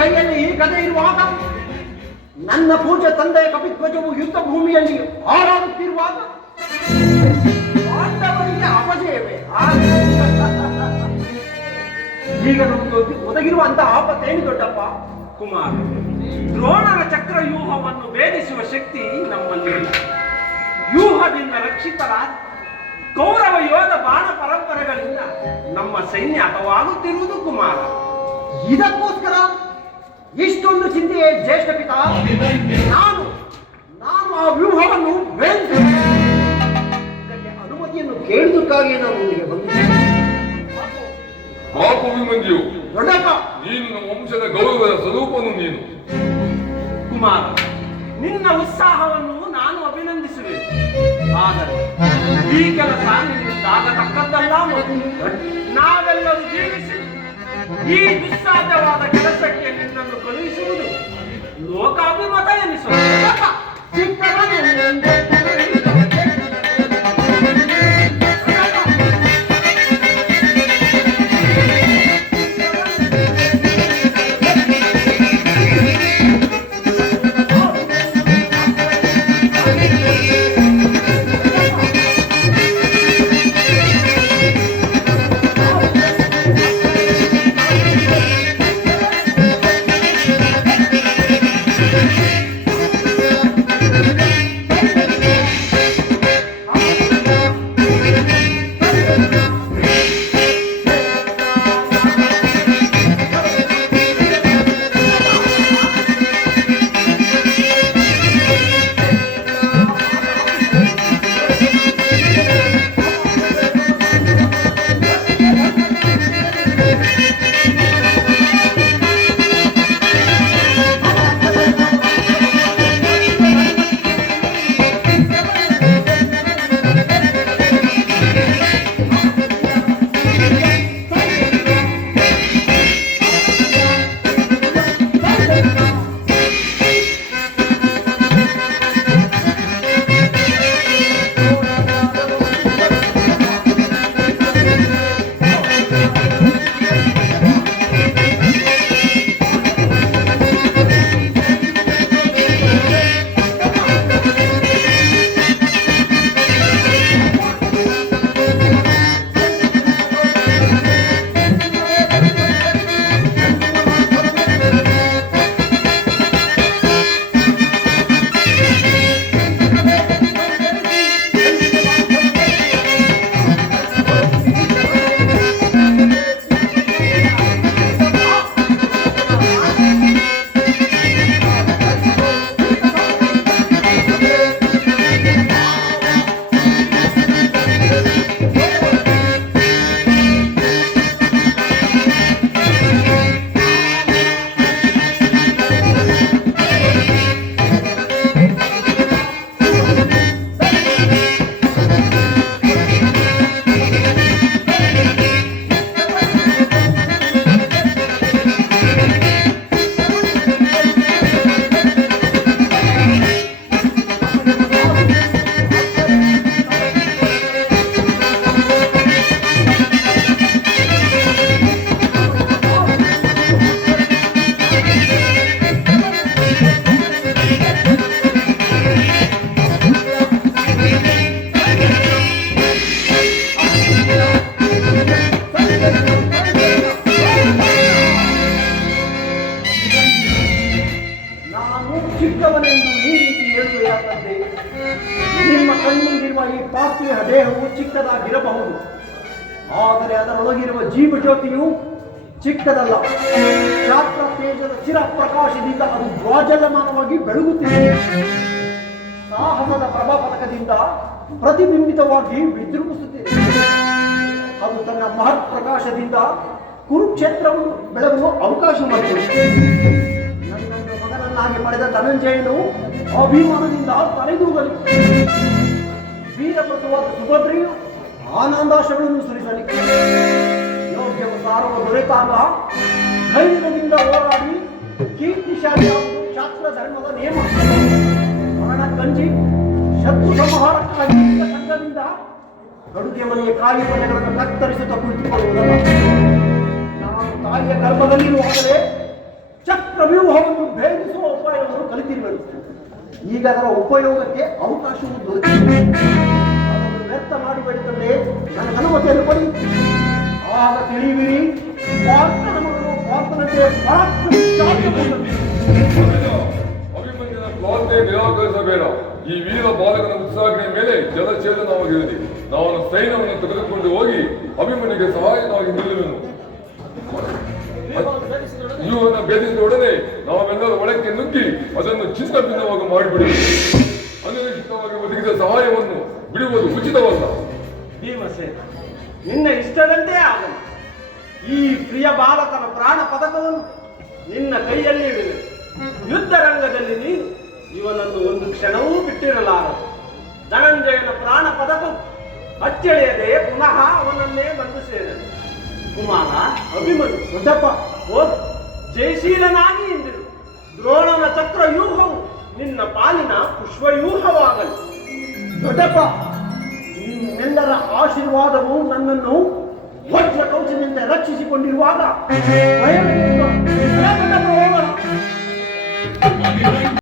ಕೈಯಲ್ಲಿ ಈ ಗದೆ ಇರುವಾಗ, ನನ್ನ ಪೂಜೆ ತಂದೆಯ ಕಪಿಧ್ವಜವು ಯುದ್ಧ ಭೂಮಿಯಲ್ಲಿ ಹಾರಾಡುತ್ತಿರುವಾಗ ಪಾಂಡವರಿಗೆ ಅಪಜಯವೇ? ಈಗ ನಮಗೆ ಒದಗಿರುವಂತಹ ಆಪತ್ತೇನು ದೊಡ್ಡಪ್ಪ? ಕುಮಾರ, ದ್ರೋಣರ ಚಕ್ರ ವ್ಯೂಹವನ್ನು ಭೇದಿಸುವ ಶಕ್ತಿ ನಮ್ಮಲ್ಲಿ. ವ್ಯೂಹದಿಂದ ರಕ್ಷಿತರಾದ ಕೌರವ ಯೋಧ ಬಾಣ ಪರಂಪರೆಗಳಿಂದ ನಮ್ಮ ಸೈನ್ಯ ಹತವಾಗುತ್ತಿರುವುದು ಕುಮಾರ. ಇದಕ್ಕೋಸ್ಕರ ಇಷ್ಟೊಂದು ಚಿಂತೆಯೇ ಜ್ಯೇಷ್ಠ ಪಿತಾ? ನಾನು ಆ ವ್ಯೂಹವನ್ನು ಭೇದಿಸುತ್ತೇನೆ. ಇದಕ್ಕೆ ಅನುಮತಿಯನ್ನು ಕೇಳುವುದಕ್ಕಾಗಿ ನಾನು ಇಲ್ಲಿಗೆ ಬಂದಿದ್ದೇನೆ. ಅಭಿಮನ್ಯು, ದೊಡ್ಡಪ್ಪ, ನೀನು ನಮ್ಮ ವಂಶದ ಗೌರವದ ಸ್ವರೂಪನು. ನೀನು ಕುಮಾರ, ನಿನ್ನ ಉತ್ಸಾಹವನ್ನು ನಾನು ಅಭಿನಂದಿಸುವೆ. ಆದರೆ ಈ ಕೆಲಸ ನಿನ್ನಿಂದಾಗತಕ್ಕದ್ದಲ್ಲ. ನಾವೆಲ್ಲರೂ ಜೀವಿಸಿ ಈ ದುಸ್ಸಾಧ್ಯವಾದ ಕೆಲಸಕ್ಕೆ ನಿನ್ನನ್ನು ಕಳುಹಿಸುವುದು ಲೋಕಾಭಿಮತ ಎನಿಸುವುದು. ಚಿಕ್ಕವನೆಂದು ಈ ರೀತಿ ಹೇಳುವೆಯಾದಂತೆ ನಿಮ್ಮ ಕಣ್ಮುಂದಿರುವ ಈ ಪಾರ್ಥಿವ ದೇಹವು ಚಿಕ್ಕದಾಗಿರಬಹುದು, ಆದರೆ ಅದರೊಳಗಿರುವ ಜೀವಜ್ಯೋತಿಯು ಚಿಕ್ಕದಲ್ಲ. ಶಾಸ್ತ್ರ ತೇಜದ ಚಿರ ಪ್ರಕಾಶದಿಂದ ಅದು ಜ್ವಾಜಲಮಾನವಾಗಿ ಬೆಳಗುತ್ತಿದೆ. ಸಾಹಸದ ಪ್ರಭಾ ಪಥಕದಿಂದ ಪ್ರತಿಬಿಂಬಿತವಾಗಿ ವಿಜೃಂಭಿಸುತ್ತಿದೆ. ಅದು ತನ್ನ ಮಹತ್ ಪ್ರಕಾಶದಿಂದ ಕುರುಕ್ಷೇತ್ರವನ್ನು ಬೆಳಗುವ ಅವಕಾಶ ಮಾಡಿದೆ. ನನ್ನನ್ನು ಮಗನನ್ನಾಗಿ ಪಡೆದ ಧನಂಜಯನು ಅಭಿಮಾನದಿಂದ ತಲೆದೂಗಲಿ. ವೀರಪ್ರಸವಾದ ಸುಭದ್ರೆಯು ಆನಂದಾಶಗಳನ್ನು ಸುರಿಸಲಿ. ಯೋಗ್ಯವು ಸಾರುವ ದೊರೆತಾಗ ಧೈರ್ಯದಿಂದ ಹೋರಾಡಿ ಕೀರ್ತಿಶಾಲಿ ಶಾಸ್ತ್ರ ಧರ್ಮದ ನಿಯಮ. ಮರಣ ಕಂಜಿ ಶತ್ರು ಸಂಹಾರಕ್ಕಾಗಿ ಸಂಘದಿಂದ ಅಡುಗೆ ಮನೆಯ ಕಾಯಿ ಪಲ್ಯಗಳನ್ನು ಕತ್ತರಿಸುತ್ತಾ ಕುಳಿತುಕೊಳ್ಳುವುದಲ್ಲ. ನಾನು ತಾಯಿಯ ಗರ್ಭದಲ್ಲಿರುವಾಗಲೇ ಚಕ್ರ ಚಕ್ರವ್ಯೂಹವನ್ನು ಭೇದಿಸುವ ಉಪಾಯವನ್ನು ಕಲಿತಿರುವೆನು. ಈಗ ಅದರ ಉಪಯೋಗಕ್ಕೆ ಅವಕಾಶವು ದೊರೆತಿದೆ. ಅದನ್ನು ವ್ಯರ್ಥ ಮಾಡಬೇಡಿ ತಂದೆ, ನನಗೆ ಅನುಮತಿಯನ್ನು ಕೊಡಿ. ಆಗ ತಿಳಿಯುವಿರಿ, ಪಾರ್ಥನ ಮಗನು ಪಾರ್ಥನಂತೆ ಪರಾಕ್ರಮಶಾಲಿಯಾಗುತ್ತಾನೆ. ಅಭಿಮನ್ಯನ ಪ್ರಾರ್ಥನೆ ನಿರಾಕರಿಸಬೇಡ. ಈ ವೀರ ಬಾಲಕನ ಉತ್ಸಾಹದ ಮೇಲೆ ಜಲಛೇದನವಾಗಿರಲಿ. ನಾನು ಸೈನ್ಯವನ್ನು ತೆಗೆದುಕೊಂಡು ಹೋಗಿ ಅಭಿಮನ್ಯುಗೆ ಸಹಾಯಕವಾಗಿ ನಿಲ್ಲುವೆನು. ಇವನ್ನ ಭೇದಿಸಿದೊಡನೆ ನಾವೆಲ್ಲರೂ ಒಳಕ್ಕೆ ನುಗ್ಗಿ ಅದನ್ನು ಚಿನ್ನ ಭಿನ್ನವಾಗಿ ಮಾಡಿಬಿಡುವುದು. ಅನಿರೀಕ್ಷಿತವಾಗಿ ಒದಗಿದ ಸಹಾಯವನ್ನು ಬಿಡುವುದು ಉಚಿತವಲ್ಲ. ಭೀಮಸೇನ, ನಿನ್ನ ಇಷ್ಟದಂತೆ ಆಗಲಿ. ಈ ಪ್ರಿಯ ಬಾಲಕನ ಪ್ರಾಣ ಪದಕವನ್ನು ನಿನ್ನ ಕೈಯಲ್ಲಿ ಇಡುವೆ. ಯುದ್ಧ ರಂಗದಲ್ಲಿ ನೀನು ಇವನನ್ನು ಒಂದು ಕ್ಷಣವೂ ಬಿಟ್ಟಿರಲಾರದು. ಧನಂಜಯನ ಪ್ರಾಣ ಪದಕ ಅಚ್ಚಳಿಯದೆ ಪುನಃ ಅವನನ್ನೇ ಬಂದು ಸೇರಲಿ. ಕುಮಾರ ಅಭಿಮನ್ಯು, ದೊಡ್ಡಪ್ಪ, ಹೋಗಿ ಜಯಶೀಲನಾಗಿ ಎಂದಿರು. ದ್ರೋಣನ ಚಕ್ರವ್ಯೂಹವು ನಿನ್ನ ಪಾಲಿನ ಪುಷ್ಪವ್ಯೂಹವಾಗಲಿ. ದೊಡ್ಡಪ್ಪ, ನಿಮ್ಮೆಲ್ಲರ ಆಶೀರ್ವಾದವು ನನ್ನನ್ನು ವಜ್ರ ಕವಚದಿಂದ ರಕ್ಷಿಸಿಕೊಂಡಿರುವಾಗ ಭಯವಿಲ್ಲ. ಹೋಗೋಣ.